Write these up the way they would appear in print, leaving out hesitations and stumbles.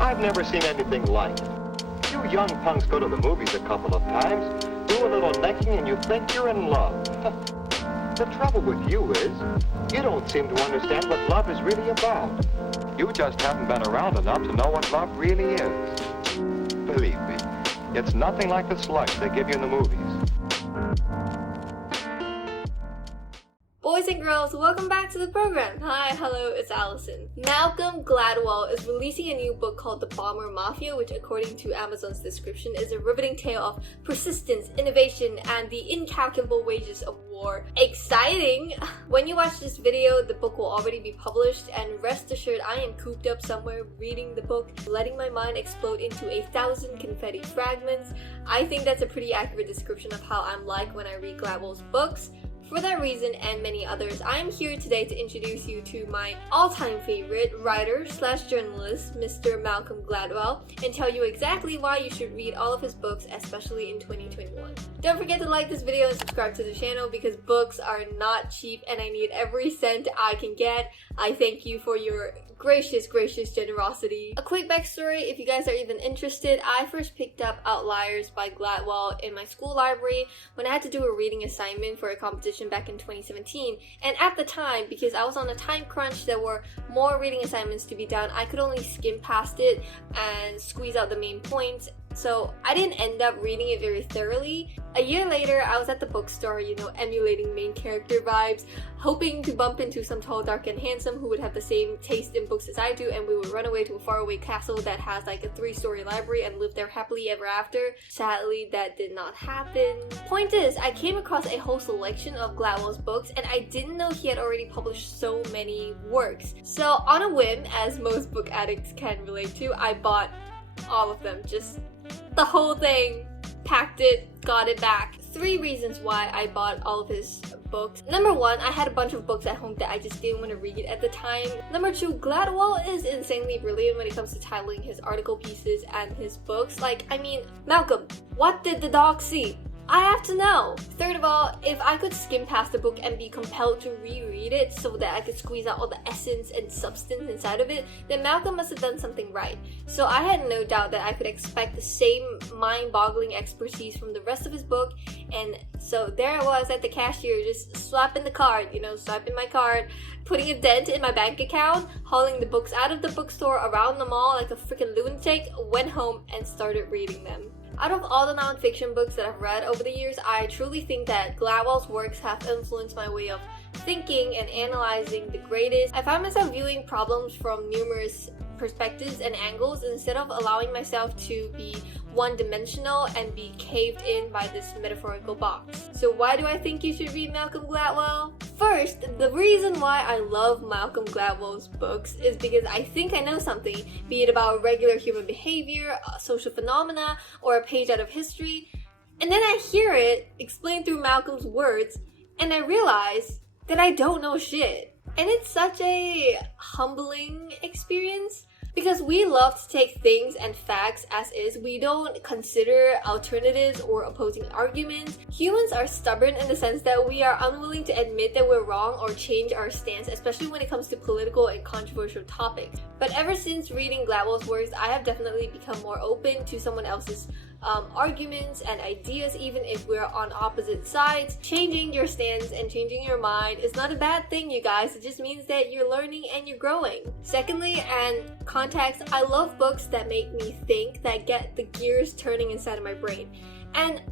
I've never seen anything like it. You young punks go to the movies a couple of times, do a little necking, and you think you're in love. The trouble with you is, you don't seem to understand what love is really about. You just haven't been around enough to know what love really is. Believe me, it's nothing like the slush they give you in the movies. Boys and girls, welcome back to the program. Hi, hello, it's Allison. Malcolm Gladwell is releasing a new book called The Bomber Mafia, which according to Amazon's description is a riveting tale of persistence, innovation, and the incalculable wages of war. Exciting! When you watch this video, the book will already be published, and rest assured I am cooped up somewhere reading the book, letting my mind explode into 1,000 confetti fragments. I think that's a pretty accurate description of how I'm like when I read Gladwell's books. For that reason and many others, I am here today to introduce you to my all-time favorite writer/journalist, Mr. Malcolm Gladwell, and tell you exactly why you should read all of his books, especially in 2021. Don't forget to like this video and subscribe to the channel because books are not cheap and I need every cent I can get. I thank you for your gracious generosity. A quick backstory, if you guys are even interested, I first picked up Outliers by Gladwell in my school library when I had to do a reading assignment for a competition back in 2017. And at the time, because I was on a time crunch, there were more reading assignments to be done, I could only skim past it and squeeze out the main points. So I didn't end up reading it very thoroughly. A year later, I was at the bookstore, emulating main character vibes, hoping to bump into some tall, dark, and handsome who would have the same taste in books as I do, and we would run away to a faraway castle that has like a 3-story library and live there happily ever after. Sadly, that did not happen. Point is, I came across a whole selection of Gladwell's books, and I didn't know he had already published so many works. So on a whim, as most book addicts can relate to, I bought all of them, just the whole thing, packed it, got it back. 3 reasons why I bought all of his books. Number 1, I had a bunch of books at home that I just didn't want to read at the time. Number 2, Gladwell is insanely brilliant when it comes to titling his article pieces and his books. Malcolm, what did the dog see? I have to know. Third of all, if I could skim past the book and be compelled to reread it so that I could squeeze out all the essence and substance inside of it, then Malcolm must have done something right. So I had no doubt that I could expect the same mind-boggling expertise from the rest of his book, and so there I was at the cashier just swiping the card, swiping my card, putting a dent in my bank account, hauling the books out of the bookstore around the mall like a freaking lunatic, went home and started reading them. Out of all the non-fiction books that I've read over the years, I truly think that Gladwell's works have influenced my way of thinking and analyzing the greatest. I find myself viewing problems from numerous perspectives and angles instead of allowing myself to be one-dimensional and be caved in by this metaphorical box. So why do I think you should read Malcolm Gladwell? First, the reason why I love Malcolm Gladwell's books is because I think I know something, be it about regular human behavior, social phenomena, or a page out of history, and then I hear it explained through Malcolm's words, and I realize that I don't know shit. And it's such a humbling experience because we love to take things and facts as is. We don't consider alternatives or opposing arguments. Humans are stubborn in the sense that we are unwilling to admit that we're wrong or change our stance, especially when it comes to political and controversial topics. But ever since reading Gladwell's works, I have definitely become more open to someone else's arguments and ideas, even if we're on opposite sides. Changing your stance and changing your mind is not a bad thing, you guys. It just means that you're learning and you're growing. Secondly, and context, I love books that make me think, that get the gears turning inside of my brain. And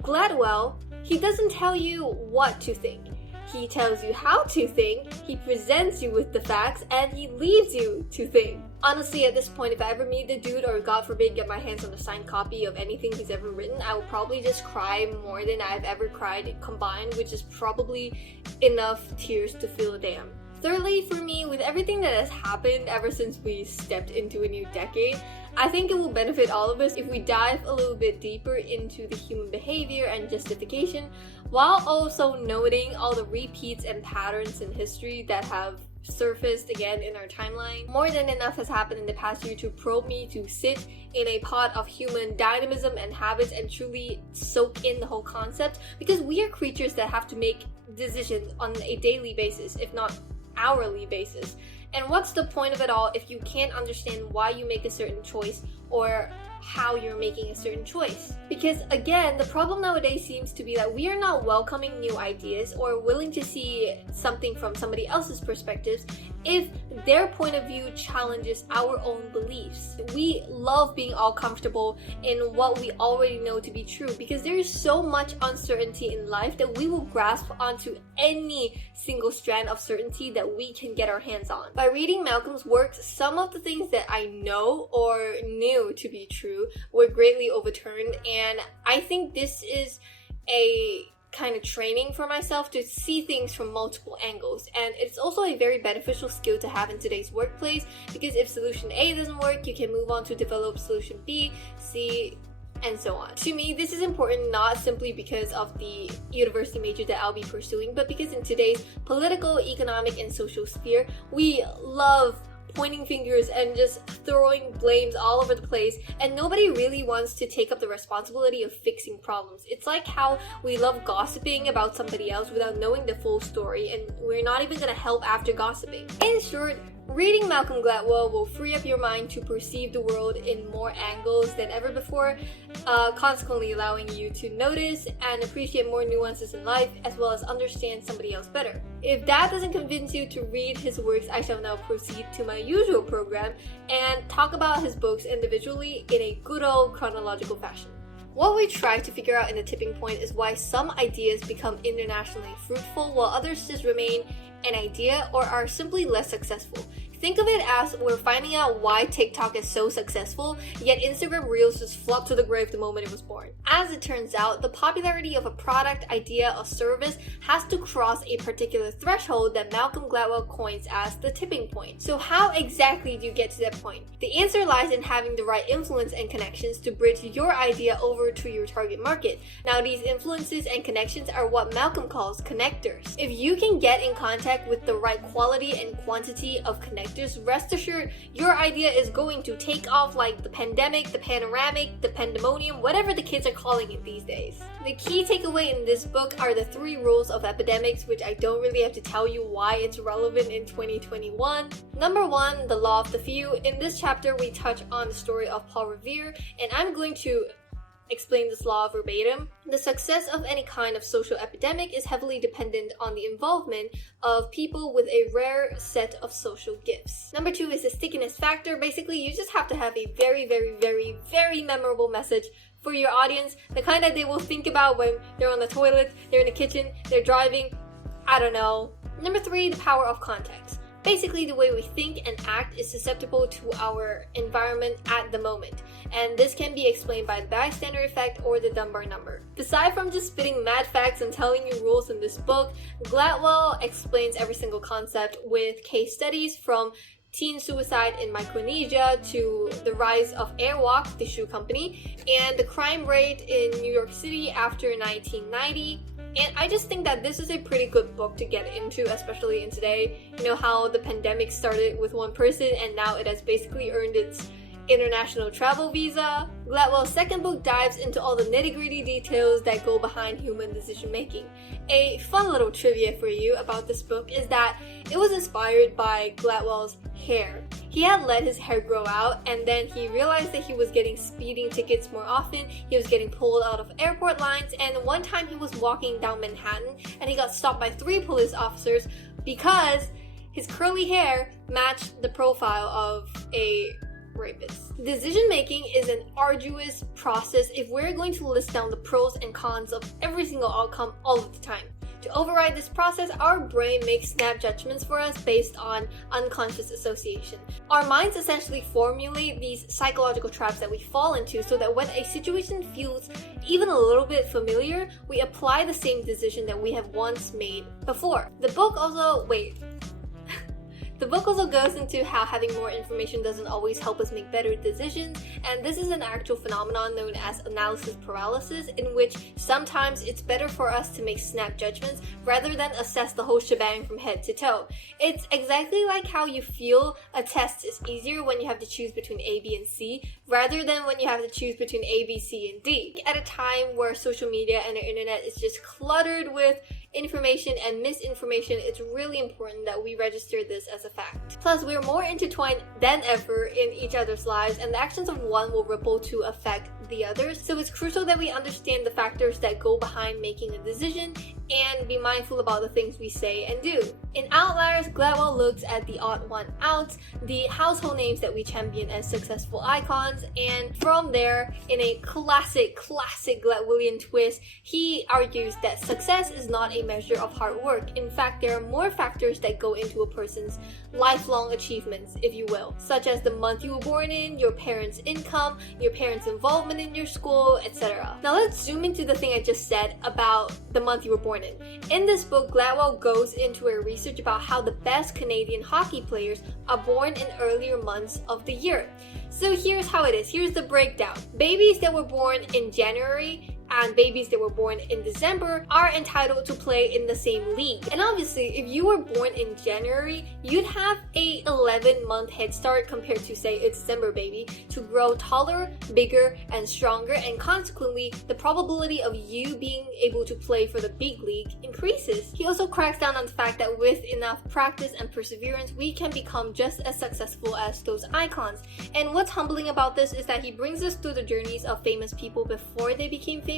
Gladwell, he doesn't tell you what to think. He tells you how to think, he presents you with the facts, and he leaves you to think. Honestly, at this point, if I ever meet the dude or God forbid get my hands on a signed copy of anything he's ever written, I will probably just cry more than I've ever cried combined, which is probably enough tears to fill a dam. Thirdly, for me, with everything that has happened ever since we stepped into a new decade, I think it will benefit all of us if we dive a little bit deeper into the human behavior and justification, while also noting all the repeats and patterns in history that have surfaced again in our timeline. More than enough has happened in the past year to probe me to sit in a pot of human dynamism and habits and truly soak in the whole concept, because we are creatures that have to make decisions on a daily basis, if not hourly basis. And what's the point of it all if you can't understand why you make a certain choice or how you're making a certain choice? Because again, the problem nowadays seems to be that we are not welcoming new ideas or willing to see something from somebody else's perspectives if their point of view challenges our own beliefs. We love being all comfortable in what we already know to be true because there is so much uncertainty in life that we will grasp onto any single strand of certainty that we can get our hands on. By reading Malcolm's works, some of the things that I know or knew to be true were greatly overturned, and I think this is a kind of training for myself to see things from multiple angles, and it's also a very beneficial skill to have in today's workplace because if solution A doesn't work, you can move on to develop solution B, C, and so on. To me, this is important not simply because of the university major that I'll be pursuing, but because in today's political, economic, and social sphere, we love pointing fingers and just throwing blames all over the place, and nobody really wants to take up the responsibility of fixing problems. It's like how we love gossiping about somebody else without knowing the full story, and we're not even gonna help after gossiping. In short, reading Malcolm Gladwell will free up your mind to perceive the world in more angles than ever before, consequently allowing you to notice and appreciate more nuances in life, as well as understand somebody else better. If that doesn't convince you to read his works, I shall now proceed to my usual program and talk about his books individually in a good old chronological fashion. What we try to figure out in The Tipping Point is why some ideas become internationally fruitful while others just remain an idea or are simply less successful. Think of it as we're finding out why TikTok is so successful, yet Instagram Reels just flopped to the grave the moment it was born. As it turns out, the popularity of a product, idea, or service has to cross a particular threshold that Malcolm Gladwell coins as the tipping point. So how exactly do you get to that point? The answer lies in having the right influence and connections to bridge your idea over to your target market. Now, these influences and connections are what Malcolm calls connectors. If you can get in contact with the right quality and quantity of connectors, rest assured your idea is going to take off like the pandemic, the panoramic, the pandemonium, whatever the kids are calling it these days. The key takeaway in this book are the 3 rules of epidemics, which I don't really have to tell you why it's relevant in 2021. Number 1, the law of the few. In this chapter, we touch on the story of Paul Revere, and I'm going to explain this law verbatim. The success of any kind of social epidemic is heavily dependent on the involvement of people with a rare set of social gifts. Number 2 is the stickiness factor. Basically, you just have to have a very, very, very, very memorable message for your audience, the kind that they will think about when they're on the toilet, they're in the kitchen, they're driving, I don't know. Number 3, the power of context. Basically, the way we think and act is susceptible to our environment at the moment, and this can be explained by the bystander effect or the Dunbar number. Aside from just spitting mad facts and telling you rules in this book, Gladwell explains every single concept with case studies from teen suicide in Micronesia to the rise of Airwalk, the shoe company, and the crime rate in New York City after 1990. And I just think that this is a pretty good book to get into, especially in today. You know how the pandemic started with one person and now it has basically earned its international travel visa. Gladwell's second book dives into all the nitty-gritty details that go behind human decision making. A fun little trivia for you about this book is that it was inspired by Gladwell's hair. He had let his hair grow out, and then he realized that he was getting speeding tickets more often, he was getting pulled out of airport lines, and one time he was walking down Manhattan and he got stopped by 3 police officers because his curly hair matched the profile of a rapist. Decision making is an arduous process if we're going to list down the pros and cons of every single outcome all of the time. To override this process, our brain makes snap judgments for us based on unconscious association. Our minds essentially formulate these psychological traps that we fall into so that when a situation feels even a little bit familiar, we apply the same decision that we have once made before. The book also goes into how having more information doesn't always help us make better decisions, and this is an actual phenomenon known as analysis paralysis, in which sometimes it's better for us to make snap judgments rather than assess the whole shebang from head to toe. It's exactly like how you feel a test is easier when you have to choose between A, B, and C, rather than when you have to choose between A, B, C, and D. At a time where social media and the internet is just cluttered with information and misinformation, it's really important that we register this as a fact. Plus, we're more intertwined than ever in each other's lives, and the actions of one will ripple to affect the others. So it's crucial that we understand the factors that go behind making a decision and be mindful about the things we say and do. In Outliers, Gladwell looks at the odd one out, the household names that we champion as successful icons, and from there, in a classic Gladwellian twist, he argues that success is not a measure of hard work. In fact, there are more factors that go into a person's lifelong achievements, if you will, such as the month you were born in, your parents' income, your parents' involvement in your school, etc. Now let's zoom into the thing I just said about the month you were born in. In this book, Gladwell goes into a research about how the best Canadian hockey players are born in earlier months of the year. So here's how it is. Here's the breakdown. Babies that were born in January and babies that were born in December are entitled to play in the same league. And obviously, if you were born in January, you'd have a 11-month head start compared to, say, a December baby to grow taller, bigger, and stronger, and consequently, the probability of you being able to play for the big league increases. He also cracks down on the fact that with enough practice and perseverance, we can become just as successful as those icons. And what's humbling about this is that he brings us through the journeys of famous people before they became famous,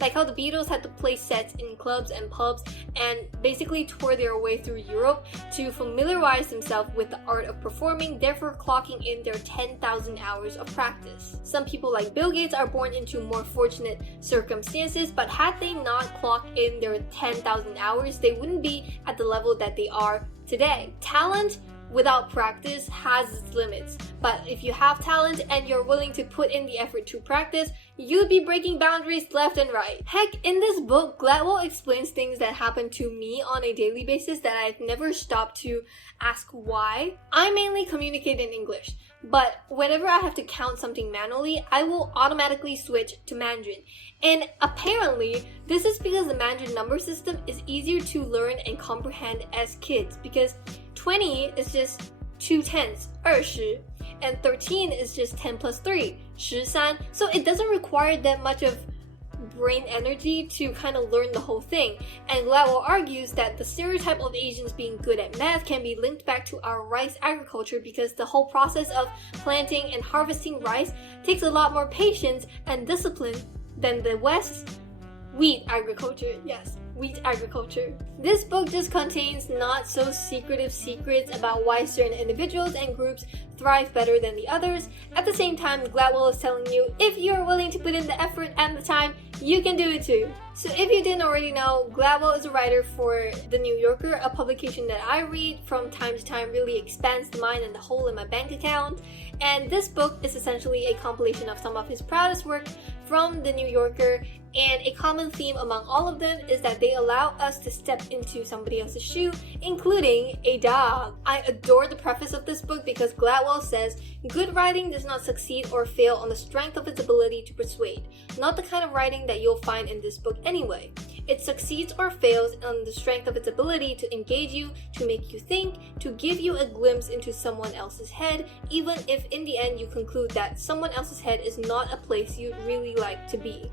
like how the Beatles had to play sets in clubs and pubs and basically tour their way through Europe to familiarize themselves with the art of performing, therefore clocking in their 10,000 hours of practice. Some people like Bill Gates are born into more fortunate circumstances, but had they not clocked in their 10,000 hours, they wouldn't be at the level that they are today. Talent without practice has its limits, but if you have talent and you're willing to put in the effort to practice, you'd be breaking boundaries left and right. Heck, in this book, Gladwell explains things that happen to me on a daily basis that I've never stopped to ask why. I mainly communicate in English, but whenever I have to count something manually, I will automatically switch to Mandarin. And apparently, this is because the Mandarin number system is easier to learn and comprehend as kids, because 20 is just 2 tens, 20, and 13 is just 10 plus 3, 13. So it doesn't require that much of brain energy to kind of learn the whole thing. And Gladwell argues that the stereotype of Asians being good at math can be linked back to our rice agriculture, because the whole process of planting and harvesting rice takes a lot more patience and discipline than the West's wheat agriculture. Yes, wheat agriculture. This book just contains not so secretive secrets about why certain individuals and groups thrive better than the others. At the same time, Gladwell is telling you, if you're willing to put in the effort and the time, you can do it too. So if you didn't already know, Gladwell is a writer for The New Yorker, a publication that I read from time to time, really expands the mind and the hole in my bank account. And this book is essentially a compilation of some of his proudest work from The New Yorker, and a common theme among all of them is that they allow us to step into somebody else's shoe, including a dog. I adore the preface of this book because Gladwell says, good writing does not succeed or fail on the strength of its ability to persuade, not the kind of writing that you'll find in this book anyway. It succeeds or fails on the strength of its ability to engage you, to make you think, to give you a glimpse into someone else's head, even if in the end you conclude that someone else's head is not a place you'd really like to be.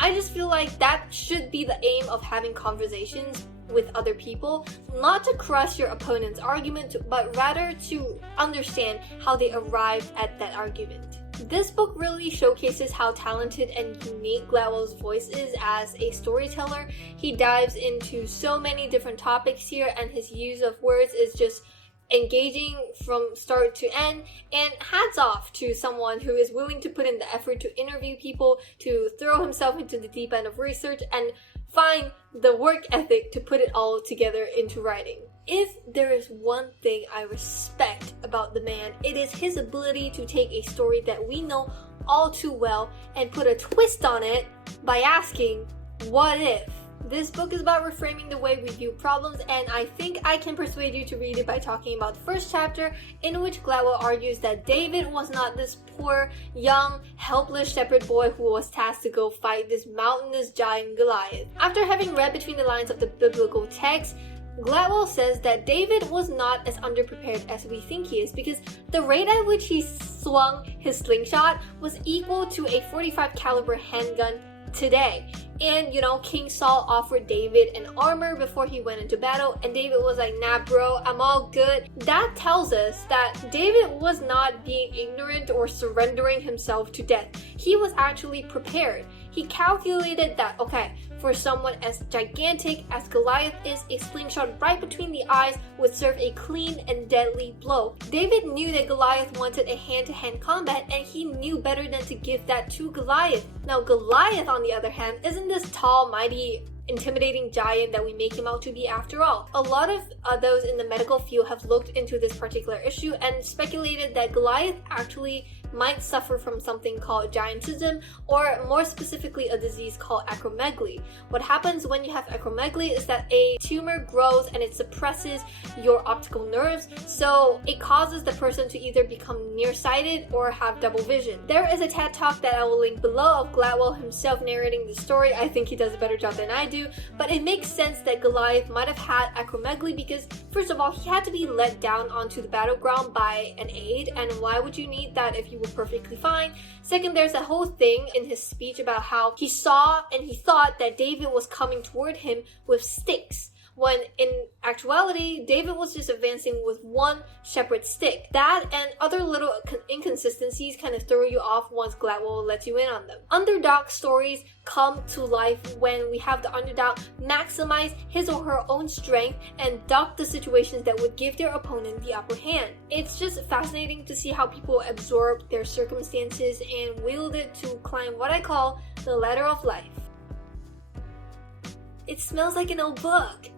I just feel like that should be the aim of having conversations with other people, not to crush your opponent's argument, but rather to understand how they arrived at that argument. This book really showcases how talented and unique Gladwell's voice is as a storyteller. He dives into so many different topics here, and his use of words is just engaging from start to end, and hats off to someone who is willing to put in the effort to interview people, to throw himself into the deep end of research, and find the work ethic to put it all together into writing. If there is one thing I respect about the man, it is his ability to take a story that we know all too well and put a twist on it by asking, what if? This book is about reframing the way we view problems, and I think I can persuade you to read it by talking about the first chapter, in which Gladwell argues that David was not this poor, young, helpless shepherd boy who was tasked to go fight this mountainous giant Goliath. After having read between the lines of the biblical text, Gladwell says that David was not as underprepared as we think he is, because the rate at which he swung his slingshot was equal to a .45 caliber handgun today. And King Saul offered David an armor before he went into battle, and David was like, nah bro, I'm all good. That tells us that David was not being ignorant or surrendering himself to death. He was actually prepared. He calculated that, okay, for someone as gigantic as Goliath is, a slingshot right between the eyes would serve a clean and deadly blow. David knew that Goliath wanted a hand-to-hand combat, and he knew better than to give that to Goliath. Now Goliath, on the other hand, isn't this tall, mighty, intimidating giant that we make him out to be after all. A lot of those in the medical field have looked into this particular issue and speculated that Goliath actually might suffer from something called giantism, or more specifically a disease called acromegaly. What happens when you have acromegaly is that a tumor grows and it suppresses your optical nerves, so it causes the person to either become nearsighted or have double vision. There is a TED Talk that I will link below of Gladwell himself narrating the story. I think he does a better job than I do, but it makes sense that Goliath might have had acromegaly because, first of all, he had to be led down onto the battleground by an aide, and why would you need that if you were perfectly fine? Second, there's a whole thing in his speech about how he saw and he thought that David was coming toward him with sticks, when in actuality, David was just advancing with one shepherd stick. That and other little inconsistencies kind of throw you off once Gladwell lets you in on them. Underdog stories come to life when we have the underdog maximize his or her own strength and duck the situations that would give their opponent the upper hand. It's just fascinating to see how people absorb their circumstances and wield it to climb what I call the ladder of life. It smells like an old book.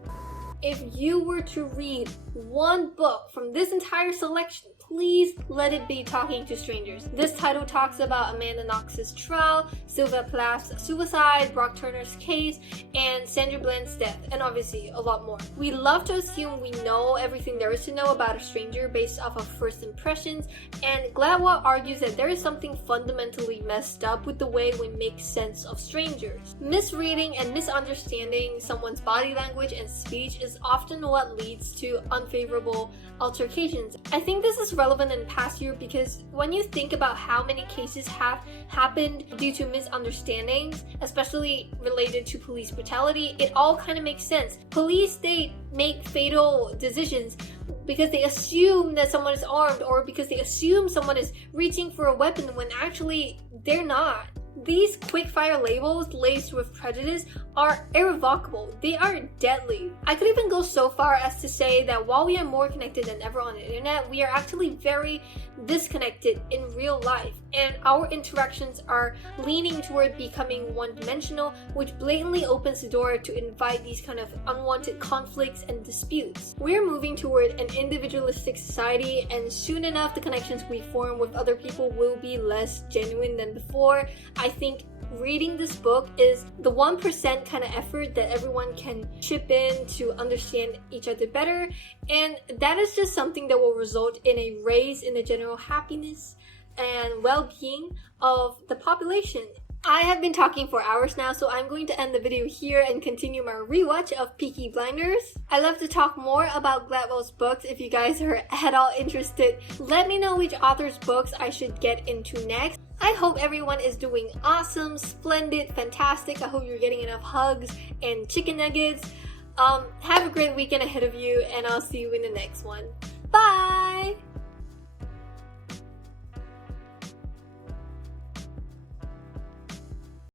If you were to read one book from this entire selection, please let it be Talking to Strangers. This title talks about Amanda Knox's trial, Sylvia Plath's suicide, Brock Turner's case, and Sandra Bland's death, and obviously a lot more. We love to assume we know everything there is to know about a stranger based off of first impressions, and Gladwell argues that there is something fundamentally messed up with the way we make sense of strangers. Misreading and misunderstanding someone's body language and speech is often what leads to unfavorable altercations. I think this is relevant in past year because when you think about how many cases have happened due to misunderstandings, especially related to police brutality, it all kind of makes sense. Police, they make fatal decisions because they assume that someone is armed or because they assume someone is reaching for a weapon when actually they're not. These quick-fire labels laced with prejudice are irrevocable. They are deadly. I could even go so far as to say that while we are more connected than ever on the internet, we are actually very disconnected in real life, and our interactions are leaning toward becoming one-dimensional, which blatantly opens the door to invite these kind of unwanted conflicts and disputes. We're moving toward an individualistic society, and soon enough the connections we form with other people will be less genuine than before. I think reading this book is the 1% kind of effort that everyone can chip in to understand each other better, and that is just something that will result in a raise in the general happiness and well-being of the population. I have been talking for hours now, so I'm going to end the video here and continue my rewatch of Peaky Blinders. I love to talk more about Gladwell's books. If you guys are at all interested, let me know which author's books I should get into next. I hope everyone is doing awesome, splendid, fantastic. I hope you're getting enough hugs and chicken nuggets. Have a great weekend ahead of you, and I'll see you in the next one. Bye!